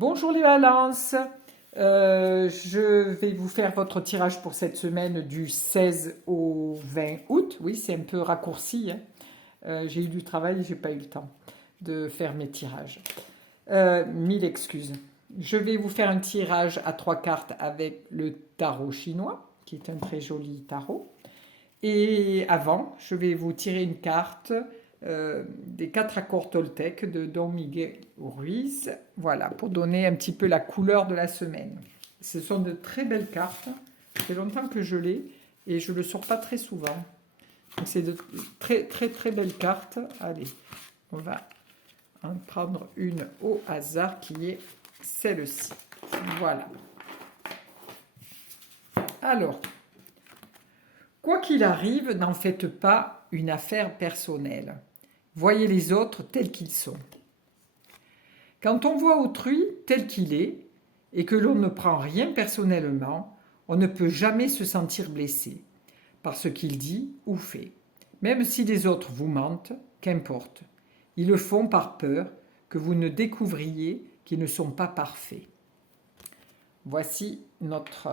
Bonjour les balances, je vais vous faire votre tirage pour cette semaine du 16 au 20 août. Oui, c'est un peu raccourci, hein. J'ai eu du travail, j'ai pas eu le temps de faire mes tirages. Mille excuses. Je vais vous faire un tirage à 3 cartes avec le tarot chinois, qui est un très joli tarot. Et avant, je vais vous tirer une carte des 4 accords toltèques de Don Miguel Ruiz, voilà, pour donner un petit peu la couleur de la semaine. Ce sont de très belles cartes, ça fait longtemps que je l'ai et je ne le sors pas très souvent. Donc c'est de très belles cartes. Allez, on va en prendre une au hasard qui est celle-ci. Voilà. Alors, quoi qu'il arrive, n'en faites pas une affaire personnelle. Voyez les autres tels qu'ils sont. Quand on voit autrui tel qu'il est, et que l'on ne prend rien personnellement, on ne peut jamais se sentir blessé par ce qu'il dit ou fait. Même si les autres vous mentent, qu'importe. Ils le font par peur que vous ne découvriez qu'ils ne sont pas parfaits. Voici notre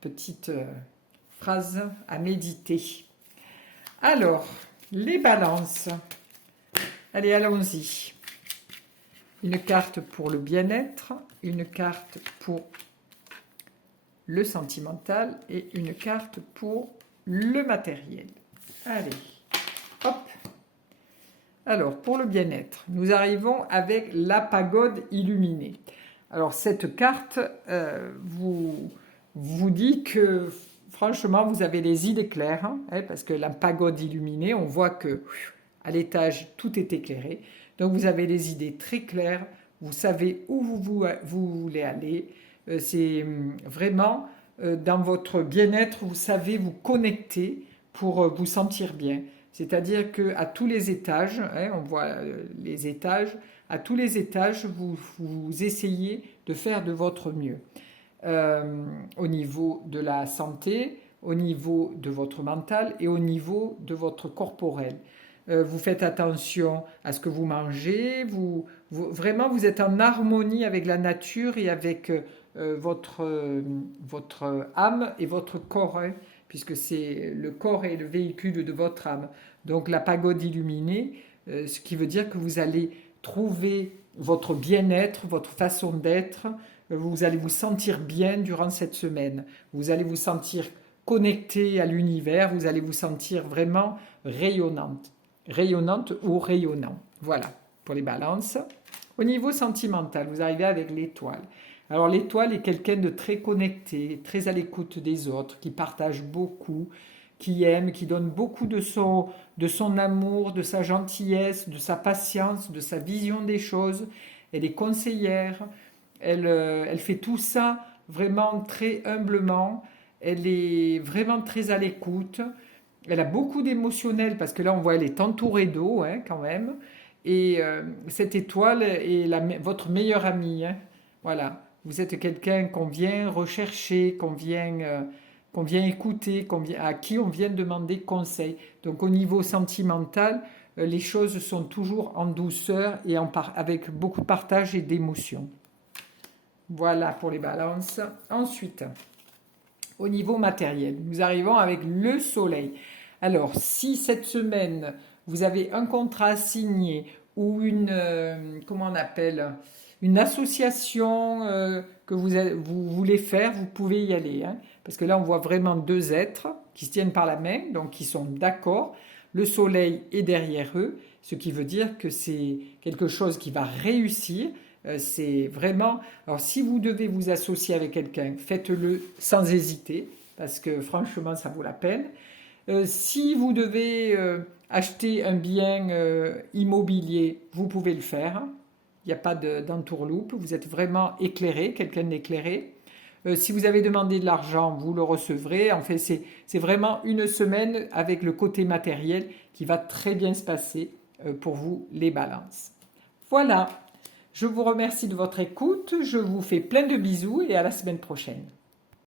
petite phrase à méditer. Alors, les balances. Allez, allons-y. Une carte pour le bien-être, une carte pour le sentimental et une carte pour le matériel. Allez, hop. Alors, pour le bien-être, nous arrivons avec la pagode illuminée. Alors, cette carte vous dit que, franchement, vous avez les idées claires, hein, parce que la pagode illuminée, on voit que à l'étage, tout est éclairé. Donc, vous avez les idées très claires, vous savez où vous voulez aller. C'est vraiment dans votre bien-être, vous savez vous connecter pour vous sentir bien. C'est-à-dire qu'à tous les étages, hein, on voit les étages, à tous les étages, vous essayez de faire de votre mieux. Au niveau de la santé, au niveau de votre mental et au niveau de votre corporel. Vous faites attention à ce que vous mangez, vraiment vous êtes en harmonie avec la nature et avec votre âme et votre corps, hein, puisque c'est le corps et le véhicule de votre âme. Donc la pagode illuminée, ce qui veut dire que vous allez trouver votre bien-être, votre façon d'être, vous allez vous sentir bien durant cette semaine, vous allez vous sentir connecté à l'univers, vous allez vous sentir vraiment rayonnante ou rayonnant. Voilà, pour les balances. Au niveau sentimental, vous arrivez avec l'étoile. Alors l'étoile est quelqu'un de très connecté, très à l'écoute des autres, qui partage beaucoup, qui aime, qui donne beaucoup de son amour, de sa gentillesse, de sa patience, de sa vision des choses. Elle est conseillère, elle fait tout ça vraiment très humblement, elle est vraiment très à l'écoute. Elle a beaucoup d'émotionnel parce que là on voit elle est entourée d'eau, hein, quand même. Et cette étoile est votre meilleure amie, hein. Voilà, vous êtes quelqu'un qu'on vient rechercher, qu'on vient écouter, à qui on vient demander conseil. Donc au niveau sentimental, les choses sont toujours en douceur et avec beaucoup de partage et d'émotion. Voilà pour les balances. Ensuite, au niveau matériel, nous arrivons avec le soleil. Alors, si cette semaine, vous avez un contrat signé ou comment on appelle, une association que vous voulez faire, vous pouvez y aller, hein, parce que là, on voit vraiment deux êtres qui se tiennent par la main, donc qui sont d'accord. Le soleil est derrière eux, ce qui veut dire que c'est quelque chose qui va réussir. C'est vraiment... Alors, si vous devez vous associer avec quelqu'un, faites-le sans hésiter, parce que franchement, ça vaut la peine. Si vous devez acheter un bien immobilier, vous pouvez le faire. Il n'y a pas d'entourloupe. Vous êtes vraiment éclairé, quelqu'un d'éclairé. Si vous avez demandé de l'argent, vous le recevrez. En fait, c'est vraiment une semaine avec le côté matériel qui va très bien se passer pour vous, les balances. Voilà. Je vous remercie de votre écoute. Je vous fais plein de bisous et à la semaine prochaine.